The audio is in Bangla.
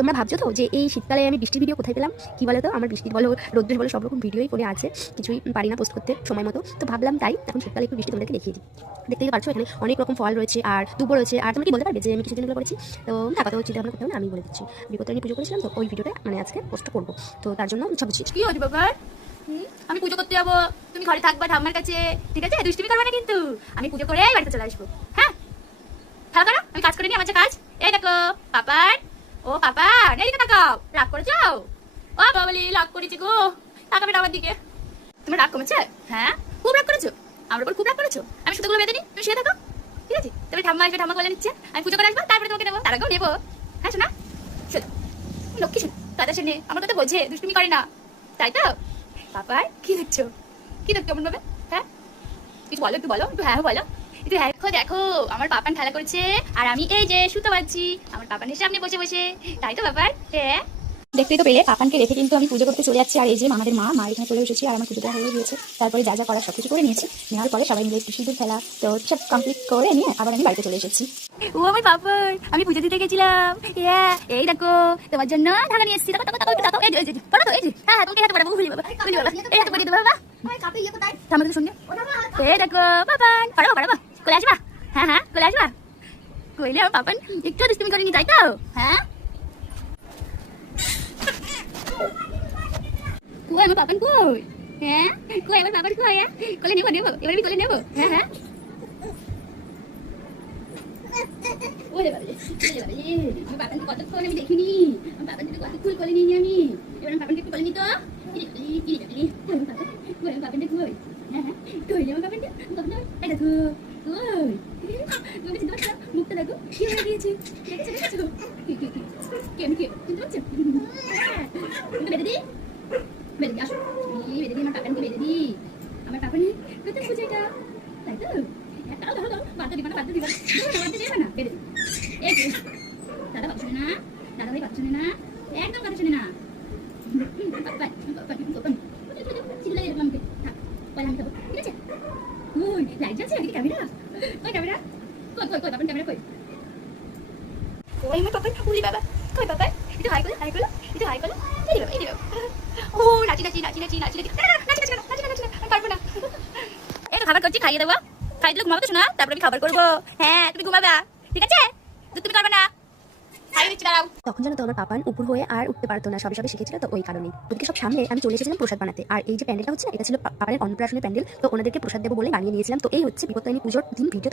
তোমরা ভাবছো তো যে এই শীতকালে আমি বৃষ্টির ভিডিও কোথায় পেলাম? কি বলো তো, আমার বৃষ্টির বলো রোদ্রের বলো সব রকম ভিডিওই ফোনে আছে, কিছুই পারি না পোস্ট করতে সময় মতো। তো ভাবলাম তাই এখন শীতকালে একটু বৃষ্টি তোমাদেরকে দেখিয়ে দিই। দেখতেই পারছো এখানে অনেক রকম ফল রয়েছে আর দুব্বো রয়েছে। আর তুমি কি বলতে পারবে যে আমি কিছু দিনগুলো করেছি? তো থাকা তো চিন্তা ভাবনা করতে হবে না, আমি বলে দিচ্ছি। বিপত্তারিণী পুজো করেছিলাম, তো ওই ভিডিওটা মানে আজকে পোস্ট করবো। তো তার জন্য ভাবছি কি হচ্ছে বাবা? আমি পুজো করতে যাবো, তুমি ঘরে থাকবা ঠাম্মার কাছে, ঠিক আছে? দুষ্টুমি করবে না কিন্তু। আমি পুজো করে বাড়িতে চলে আসবো। হ্যাঁ, খেলা করো, আমি কাজ করে নি, আমার যে কাজ। এই দেখো পাপার, ও পাপার, এই দিকে তাকাও। রাগ করেছো? ও বাবলি, রাগ করেছি গো। তাকাবে না আমার দিকে। তোমার রাগ কমেছে? হ্যাঁ, খুব রাগ করেছো আমার উপর, খুব রাগ করেছো। আমি সুতোগুলো বেঁধে নি, তুমি শুয়ে থাকো, ঠিক আছে? তবে ঠাম্মা আসবে, ঠাম্মা কোলে নিচ্ছে, আমি পুজো করে আসবো, তারপরে তোমাকে নেবো, তার আগেও নেবো। হ্যাঁ শোনা, শোনো, লক্ষ্মী শোনো, দাদা শুনে আমার কথা বোঝে, দুষ্টুমি করে না, তাই তো? পাপার কি দেখছো? কি দেখছো কেমন ভাবে? হ্যাঁ, কিছু বলো, একটু বলো, একটু হ্যাঁ বলো, একটু হ্যাঁ। দেখো দেখো, আমার পাপান খেলা করছে আর আমি এই যে শুতে পারছি আমার পাপানের সামনে বসে বসে, তাই তো পাপার? হ্যাঁ, দেখতেই তো পেলে পাপানকে রেখে কিন্তু আমি পুজো করতে চলে যাচ্ছি। আর এই যে আমাদের মা এখানে চলে এসেছি আর আমার পুজোটা হয়ে গিয়েছে। তারপরে যা যা করার সবকিছু করে নিয়েছি, নেওয়ার পরে সবাই মিলে একটু সিঁদুর খেলা তো সব কমপ্লিট করে নিয়ে আবার আমি বাড়িতে চলে এসেছি। ও আমার পাপার, আমি পুজো দিতে গেছিলাম। হ্যাঁ, এই দেখো তোমার জন্য ঢাকা নিয়ে এসেছি। দেখো দেখো দেখো দেখো, এই যে পড়ো তো, এই যে হ্যাঁ তোমাকে হাতে পড়াবো, খুলি বাবা, খুলি বাবা, এই হাতে পড়িয়ে দেবো বাবা। আমাদের সঙ্গে এই দেখো পাপান, পড়াবো পড়াবো, কোলে আসবা? হ্যাঁ হ্যাঁ, কোলে আসবা? কইলে আমার পাপান একটু দুষ্টুমি করেনি, তাই তো? হ্যাঁ, কই আমার পাপান কই? হ্যাঁ, কই আমার পাপান কই? হ্যাঁ, কোলে নেবো নেবো, এবার আমি কোলে নেবো। হ্যাঁ হ্যাঁ, ওরে বাবা রে, ওরে বাবা রে, আমার পাপানকে কতক্ষণ আমি দেখিনি, আমার পাপানকে কতক্ষণ কোলে নিয়ে আমি। এবার আমার পাপানকে একটু কোলে নিত। কি রে বাবা রে, কই আমার পাপান, কই আমার পাপানটা কই? হ্যাঁ হ্যাঁ, কই রে আমার পাপানটা, পাপানটা এই দেখো, কই? তুমি চিনতে পারছো? মুখটা দেখো কি হয়ে গিয়েছে, দেখেছো দেখেছো? কি আমি কি চিনতে পারছো? হ্যাঁ, বেঁধে দি, বেঁধে দি, আসো, বেঁধে দি আমার পাপানকে, বেঁধে দি। আমার পাপানের প্রথম পুজো এটা, তাই তো? দাঁড়াও দাঁড়াও দাঁড়াও, বাদ দিবা না, বাদ দিবা না, বাদ দিবা না, বেঁধে দি। এই যে দাদা কথা শোনে না, দাদা ভাই কথা শোনে না, একদম কথা শোনে না। পাপান পাপান পাপান, চিল্লা লাগিয়ে দেখলাম, থাক পরে আমি খাবো, ঠিক আছে? ওই লাইট জ্বলছে, ওইদিকে ক্যামেরা, কই ক্যামেরা, কই কই কই পাপান ক্যামেরা কই? ওই আমার পাপান, উলি বাবা, কই পাপান? একটু হাই করো, হাই করো, একটু হাই করো, এই বাবা, এই বাবা। ও নাচি নাচি নাচি নাচি নাচি নাচি, নাচি নাচি নাচি নাচি, আমি পারবো না। এই খাবার করছি, খাইয়ে দেবো, খাই দিলে ঘুমাবো তো শোনা, তারপরে আমি খাবার করবো। হ্যাঁ, তুমি ঘুমাবা, ঠিক আছে? তুমি করবে না, খাইয়ে দিচ্ছি, দাঁড়াও। তখন যেন তো আমার পাপান উপর হয়ে আর উঠতে পারতো না, সবে সবে শিখেছিল, তো ওই কারণেই ওদিকে সব সামনে আমি চলে এসেছিলাম প্রসাদ বানাতে। আর এই যে প্যান্ডেলটা হচ্ছে না, এটা ছিল পাপানের অন্নপ্রাশনের প্যান্ডেল, তো ওনাদেরকে প্রসাদ দেবো বলে বানিয়ে নিয়েছিলাম। তো এই হচ্ছে বিপত্তারিণী পুজোর দিন ভিডিও।